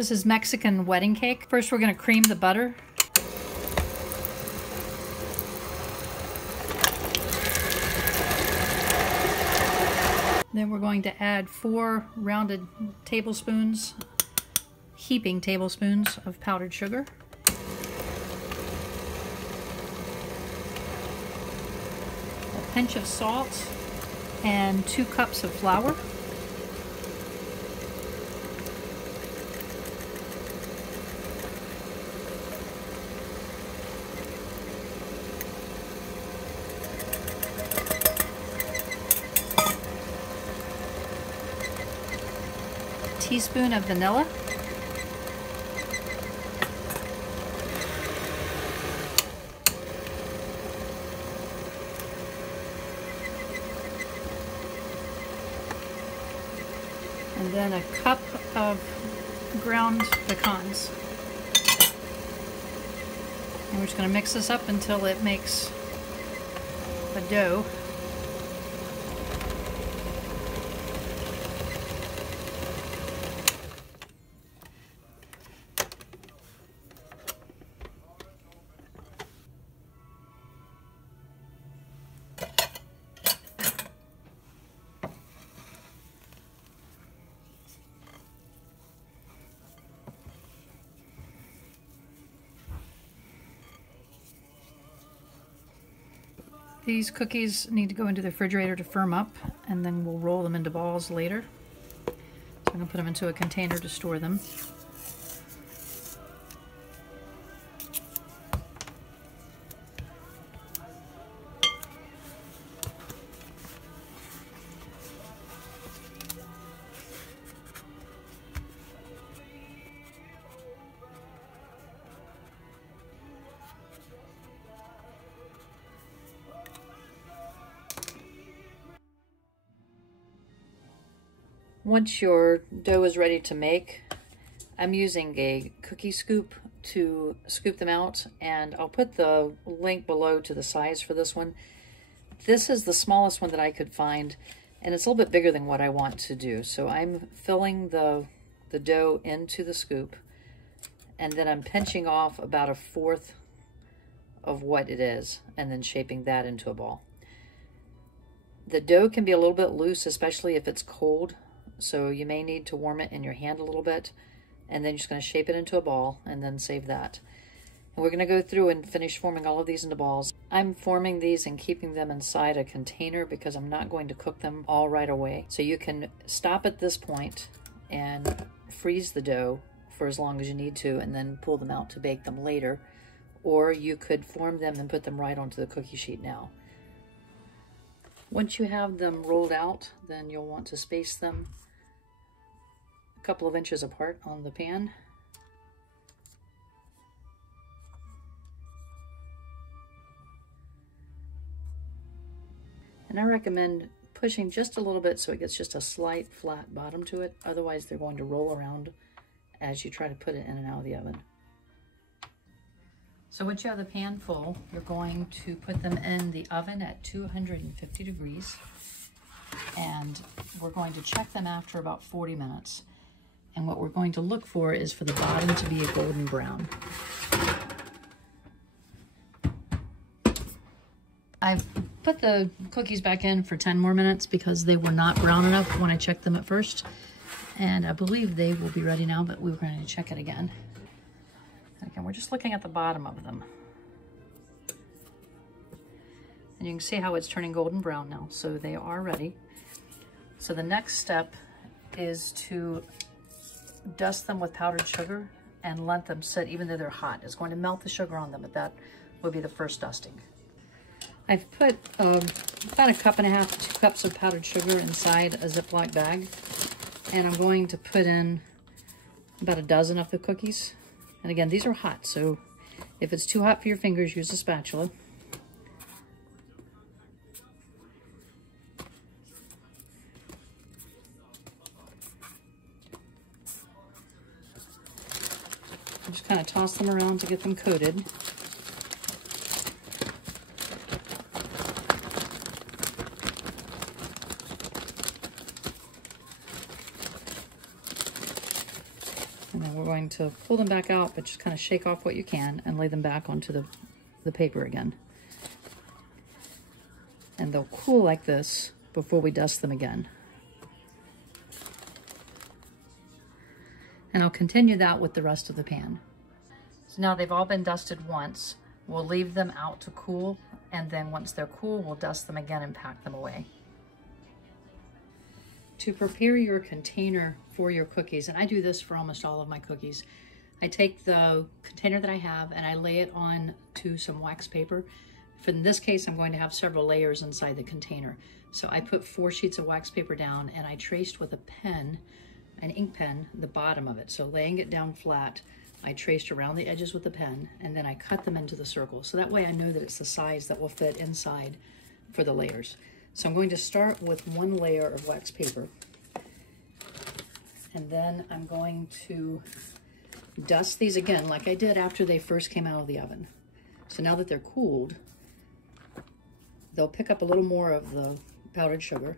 This is Mexican wedding cake. First we're going to cream the butter. Then we're going to add 4 rounded tablespoons, heaping tablespoons of powdered sugar. A pinch of salt and 2 cups of flour. Teaspoon of vanilla, and then a cup of ground pecans. And we're just going to mix this up until it makes a dough. These cookies need to go into the refrigerator to firm up, and then we'll roll them into balls later. So I'm going to put them into a container to store them. Once your dough is ready to make, I'm using a cookie scoop to scoop them out, and I'll put the link below to the size for this one. This is the smallest one that I could find, and it's a little bit bigger than what I want to do. So I'm filling the dough into the scoop, and then I'm pinching off about 1/4 of what it is, and then shaping that into a ball. The dough can be a little bit loose, especially if it's cold. So you may need to warm it in your hand a little bit, and then you're just going to shape it into a ball and then save that. And we're going to go through and finish forming all of these into balls. I'm forming these and keeping them inside a container because I'm not going to cook them all right away. So you can stop at this point and freeze the dough for as long as you need to, and then pull them out to bake them later. Or you could form them and put them right onto the cookie sheet now. Once you have them rolled out, then you'll want to space them a couple of inches apart on the pan. And I recommend pushing just a little bit so it gets just a slight flat bottom to it. Otherwise, they're going to roll around as you try to put it in and out of the oven. So once you have the pan full, you're going to put them in the oven at 250 degrees. And we're going to check them after about 40 minutes. And what we're going to look for is for the bottom to be a golden brown. I've put the cookies back in for 10 more minutes because they were not brown enough when I checked them at first. And I believe they will be ready now, but we're going to check it again. Again, we're just looking at the bottom of them. And you can see how it's turning golden brown now. So they are ready. So the next step is to dust them with powdered sugar and let them sit even though they're hot. It's going to melt the sugar on them, but that would be the first dusting. I've put about 1.5 cups to 2 cups of powdered sugar inside a Ziploc bag. And I'm going to put in about a dozen of the cookies. And again, these are hot, so if it's too hot for your fingers, use a spatula. Just kind of toss them around to get them coated. And then we're going to pull them back out, but just kind of shake off what you can and lay them back onto the paper again. And they'll cool like this before we dust them again. And I'll continue that with the rest of the pan. So now they've all been dusted once. We'll leave them out to cool, and then once they're cool, we'll dust them again and pack them away. To prepare your container for your cookies, and I do this for almost all of my cookies, I take the container that I have and I lay it on to some wax paper. For in this case, I'm going to have several layers inside the container. So I put 4 sheets of wax paper down and I traced with a pen, an ink pen, the bottom of it. So laying it down flat, I traced around the edges with the pen and then I cut them into the circle. So that way I know that it's the size that will fit inside for the layers. So I'm going to start with 1 layer of wax paper. And then I'm going to dust these again like I did after they first came out of the oven. So now that they're cooled, they'll pick up a little more of the powdered sugar.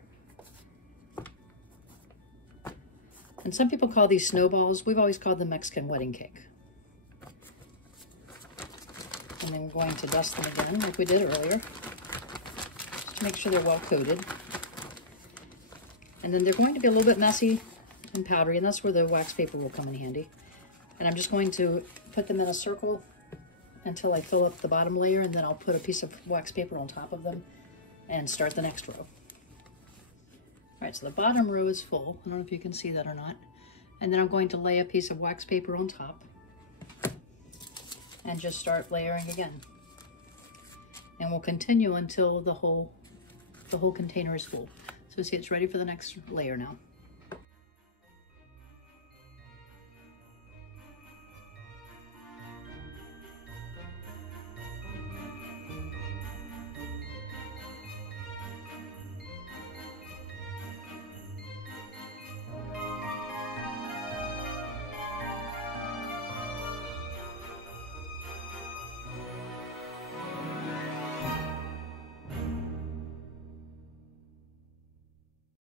And some people call these snowballs. We've always called them Mexican wedding cake. And then we're going to dust them again like we did earlier, just to make sure they're well coated. And then they're going to be a little bit messy and powdery, and that's where the wax paper will come in handy. And I'm just going to put them in a circle until I fill up the bottom layer, and then I'll put a piece of wax paper on top of them and start the next row. All right, so the bottom row is full. I don't know if you can see that or not. And then I'm going to lay a piece of wax paper on top and just start layering again. And we'll continue until the whole container is full. So see, it's ready for the next layer now.